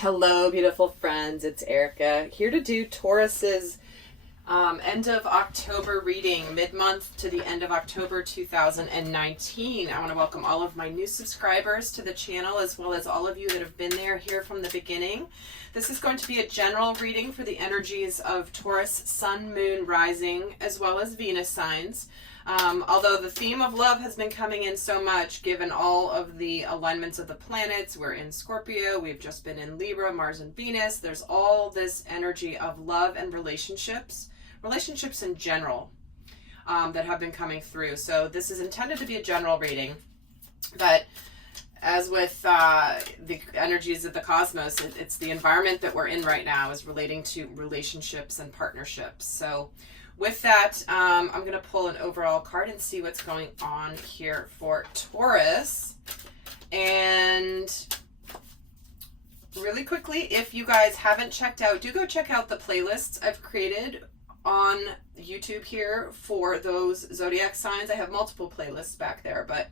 Hello, beautiful friends. It's Erika here to do Taurus's end of October reading, mid-month to the end of October 2019. I want to welcome all of my new subscribers to the channel, as well as all of you that have been there here from the beginning. This is going to be a general reading for the energies of Taurus, Sun, Moon, Rising, as well as Venus signs. Although the theme of love has been coming in so much, given all of the alignments of the planets. We're in Scorpio, we've just been in Libra, Mars and Venus. There's all this energy of love and relationships in general, that have been coming through. So this is intended to be a general reading, but as with the energies of the cosmos, it's the environment that we're in right now is relating to relationships and partnerships. So with that, I'm going to pull an overall card and see what's going on here for Taurus. And really quickly, if you guys haven't checked out, do go check out the playlists I've created on YouTube here for those zodiac signs. I have multiple playlists back there, but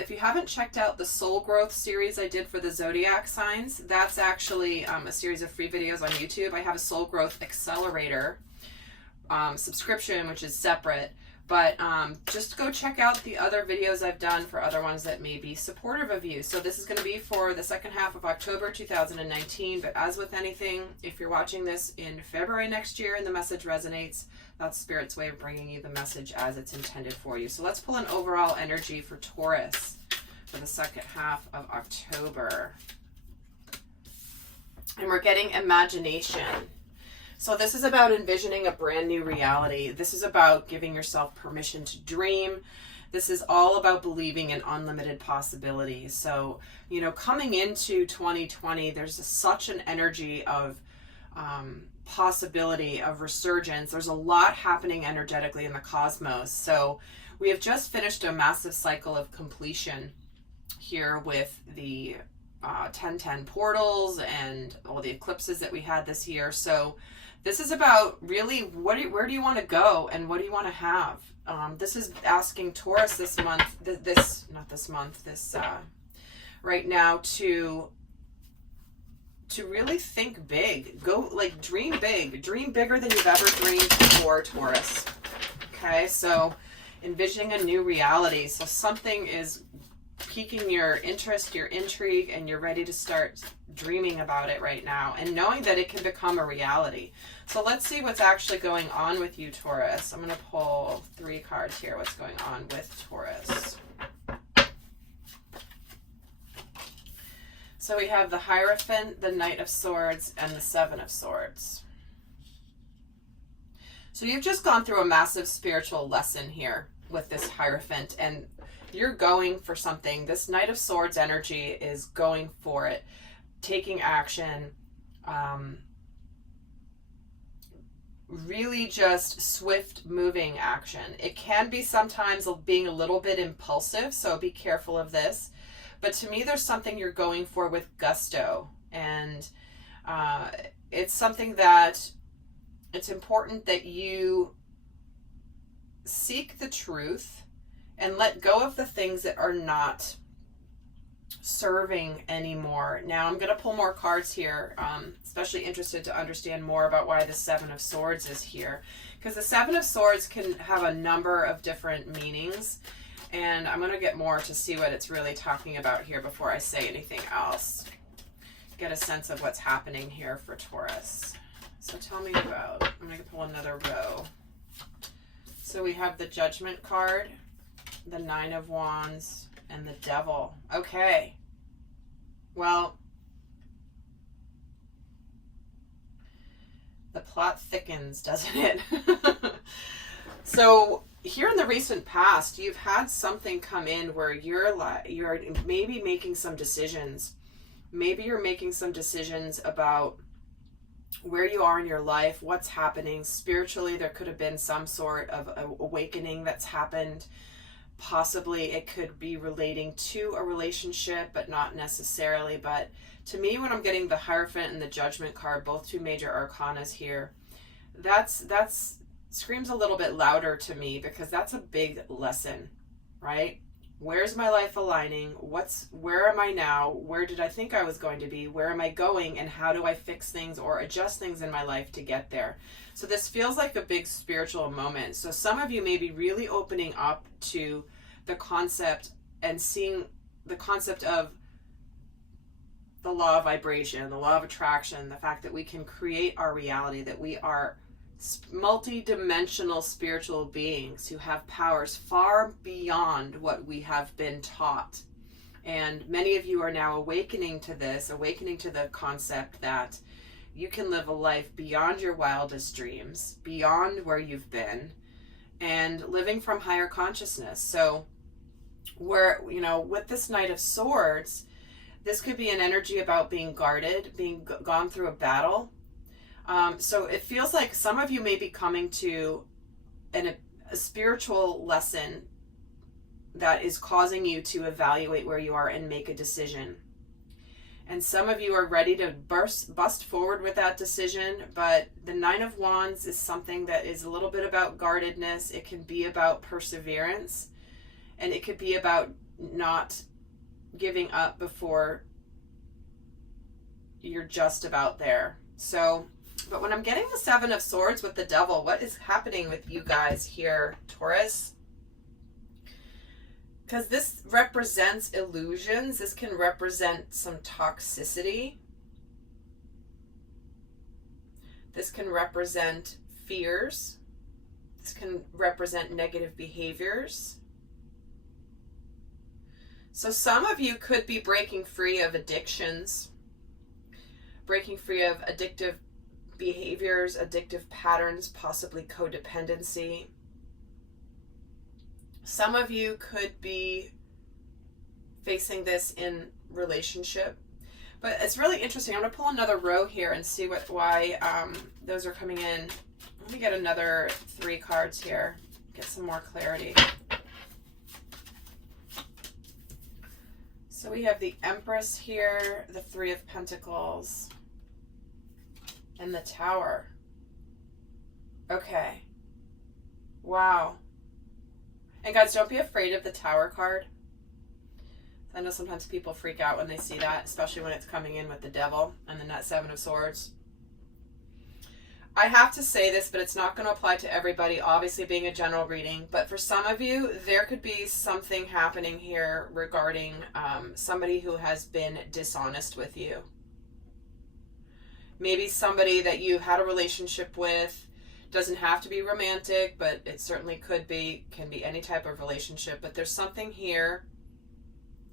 if you haven't checked out the soul growth series I did for the zodiac signs, that's actually a series of free videos on YouTube. I have a soul growth accelerator subscription, which is separate, but just go check out the other videos I've done for other ones that may be supportive of you. So this is going to be for the second half of October 2019, but as with anything, if you're watching this in February next year and the message resonates, that's Spirit's way of bringing you the message as it's intended for you. So let's pull an overall energy for Taurus for the second half of October. And we're getting imagination. So this is about envisioning a brand new reality. This is about giving yourself permission to dream. This is all about believing in unlimited possibilities. So, you know, coming into 2020, there's such an energy of possibility, of resurgence. There's a lot happening energetically in the cosmos. So we have just finished a massive cycle of completion here with the 1010 portals and all the eclipses that we had this year. So this is about really where do you want to go and what do you want to have? This is asking Taurus this month, right now to really think big. Go, like, dream big. Dream bigger than you've ever dreamed before, Taurus. Okay, so envisioning a new reality. So something is piquing your interest, your intrigue, and you're ready to start dreaming about it right now and knowing that it can become a reality. So let's see what's actually going on with you, Taurus. I'm going to pull 3 cards here. What's going on with Taurus? So we have the Hierophant, the Knight of Swords, and the Seven of Swords. So you've just gone through a massive spiritual lesson here with this Hierophant, and you're going for something. This Knight of Swords energy is going for it, taking action, really just swift moving action. It can be sometimes being a little bit impulsive, so be careful of this. But to me, there's something you're going for with gusto, and it's something that it's important that you seek the truth and let go of the things that are not serving anymore. Now I'm going to pull more cards here, especially interested to understand more about why the Seven of Swords is here, because the Seven of Swords can have a number of different meanings, and I'm going to get more to see what it's really talking about here before I say anything else. Get a sense of what's happening here for Taurus. So tell me about, I'm going to pull another row. So we have the Judgment card, the Nine of Wands, and the Devil. Okay. Well, the plot thickens, doesn't it? So here in the recent past, you've had something come in where you're maybe making some decisions. Maybe you're making some decisions about where you are in your life, what's happening spiritually. There could have been some sort of awakening that's happened. Possibly it could be relating to a relationship, but not necessarily. But to me, when I'm getting the Hierophant and the Judgment card, both 2 major arcanas here, that's screams a little bit louder to me, because that's a big lesson, right? Where's my life aligning? Where am I now? Where did I think I was going to be? Where am I going? And how do I fix things or adjust things in my life to get there? So this feels like a big spiritual moment. So some of you may be really opening up to the concept and seeing the concept of the law of vibration, the law of attraction, the fact that we can create our reality, that we are multi-dimensional spiritual beings who have powers far beyond what we have been taught. And many of you are now awakening to this, awakening to the concept that you can live a life beyond your wildest dreams, beyond where you've been, and living from higher consciousness. So where, you know, with this Knight of Swords, this could be an energy about being guarded, being gone through a battle. So it feels like some of you may be coming to a spiritual lesson that is causing you to evaluate where you are and make a decision. And some of you are ready to bust forward with that decision, but the Nine of Wands is something that is a little bit about guardedness. It can be about perseverance, and it could be about not giving up before you're just about there. So, but when I'm getting the Seven of Swords with the Devil, what is happening with you guys here, Taurus? Because this represents illusions. This can represent some toxicity. This can represent fears. This can represent negative behaviors. So some of you could be breaking free of addictions, breaking free of addictive behaviors, addictive patterns, possibly codependency. Some of you could be facing this in relationship. But it's really interesting. I'm going to pull another row here and see why those are coming in. Let me get another 3 cards here, get some more clarity. So we have the Empress here, the 3 of Pentacles, and the Tower. Okay. Wow. And guys, don't be afraid of the Tower card. I know sometimes people freak out when they see that, especially when it's coming in with the Devil and then that 7 of Swords. I have to say this, but it's not going to apply to everybody, obviously being a general reading. But for some of you, there could be something happening here regarding somebody who has been dishonest with you. Maybe somebody that you had a relationship with. Doesn't have to be romantic, but it certainly could be, can be any type of relationship. But there's something here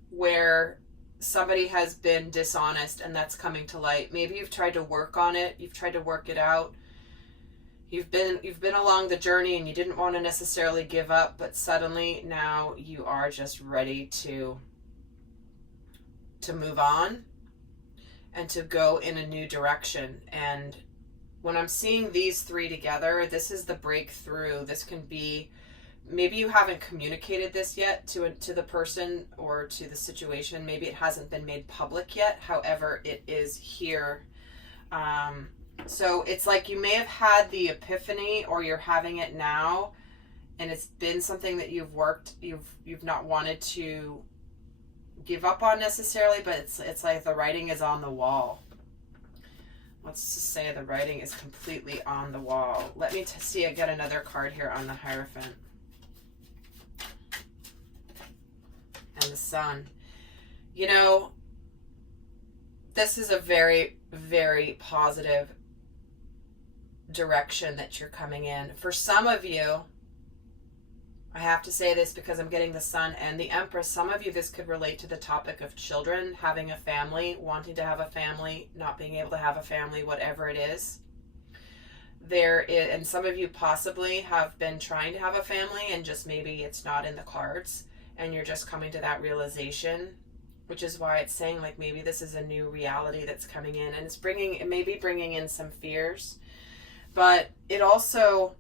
where somebody has been dishonest and that's coming to light. Maybe you've tried to work on it. You've tried to work it out. You've been along the journey and you didn't want to necessarily give up, but suddenly now you are just ready to move on and to go in a new direction. And when I'm seeing these 3 together, this is the breakthrough. This can be, maybe you haven't communicated this yet to the person or to the situation. Maybe it hasn't been made public yet. However, it is here. So it's like you may have had the epiphany, or you're having it now, and it's been something that you've not wanted to give up on necessarily, but it's like the writing is on the wall. Let's just say the writing is completely on the wall. Let me see, I get another card here on the Hierophant. And the Sun. You know, this is a very, very positive direction that you're coming in. For some of you, I have to say this because I'm getting the Sun and the Empress. Some of you, this could relate to the topic of children, having a family, wanting to have a family, not being able to have a family, whatever it is. And some of you possibly have been trying to have a family and just maybe it's not in the cards and you're just coming to that realization, which is why it's saying like maybe this is a new reality that's coming in, and it may be bringing in some fears, but it also,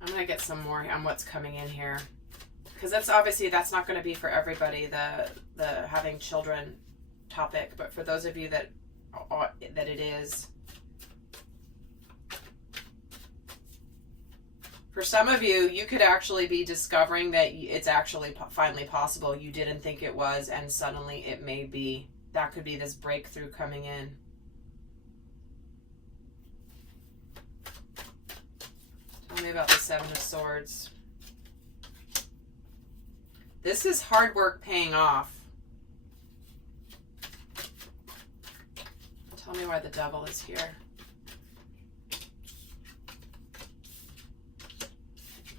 I'm going to get some more on what's coming in here, because that's not going to be for everybody, the having children topic, but for those of you that it is. For some of you, you could actually be discovering that it's actually finally possible. You didn't think it was, and suddenly it may be. That could be this breakthrough coming in. Tell me about the Seven of Swords. This is hard work paying off. Tell me why the Devil is here.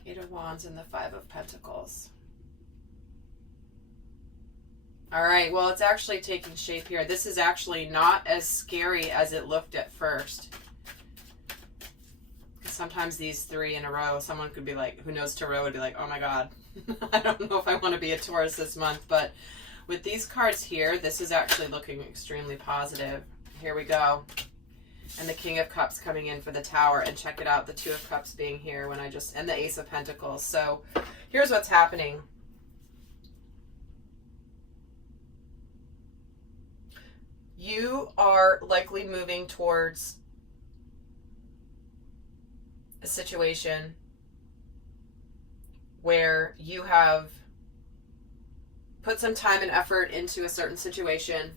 Eight of Wands and the Five of Pentacles. All right, well, it's actually taking shape here. This is actually not as scary as it looked at first. Sometimes these three in a row, someone could be like, who knows tarot, would be like, oh my God, I don't know if I want to be a Taurus this month. But with these cards here, this is actually looking extremely positive. Here we go. And the King of Cups coming in for the Tower. And check it out, the Two of Cups being here when and the Ace of Pentacles. So here's what's happening. You are likely moving towards a situation where you have put some time and effort into a certain situation.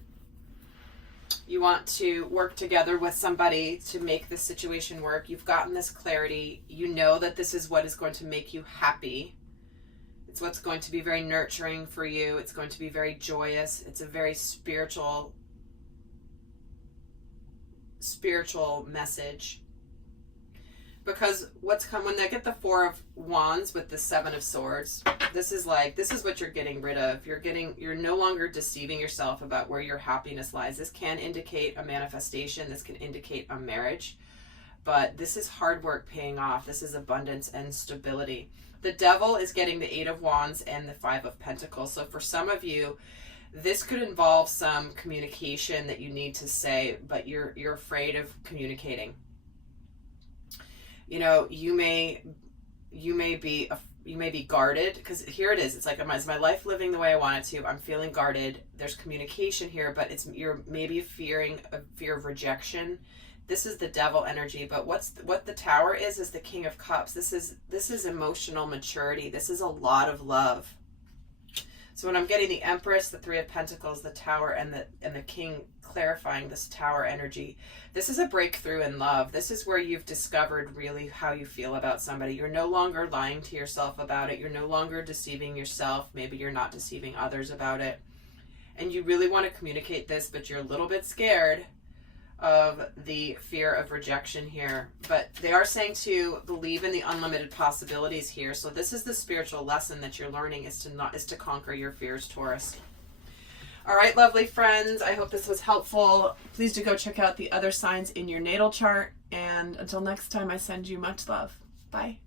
You want to work together with somebody to make this situation work. You've gotten this clarity. You know that this is what is going to make you happy. It's what's going to be very nurturing for you. It's going to be very joyous. It's a very spiritual message. Because when they get the Four of Wands with the Seven of Swords, this is what you're getting rid of. You're no longer deceiving yourself about where your happiness lies. This can indicate a manifestation. This can indicate a marriage. But this is hard work paying off. This is abundance and stability. The Devil is getting the Eight of Wands and the Five of Pentacles. So for some of you, this could involve some communication that you need to say, but you're afraid of communicating. You know, you may be guarded, because here it is. It's like, is my life living the way I want it to? I'm feeling guarded. There's communication here, but you're maybe fearing a fear of rejection. This is the Devil energy, but what the Tower is the King of Cups. This is emotional maturity. This is a lot of love. So when I'm getting the Empress, the Three of Pentacles, the Tower, and the King clarifying this Tower energy, this is a breakthrough in love. This is where you've discovered really how you feel about somebody. You're no longer lying to yourself about it. You're no longer deceiving yourself. Maybe you're not deceiving others about it. And you really want to communicate this, but you're a little bit scared of the fear of rejection here. But they are saying to believe in the unlimited possibilities here. So this is the spiritual lesson that you're learning, is to conquer your fears, Taurus. All right, lovely friends, I hope this was helpful. Please do go check out the other signs in your natal chart. And until next time, I send you much love. Bye.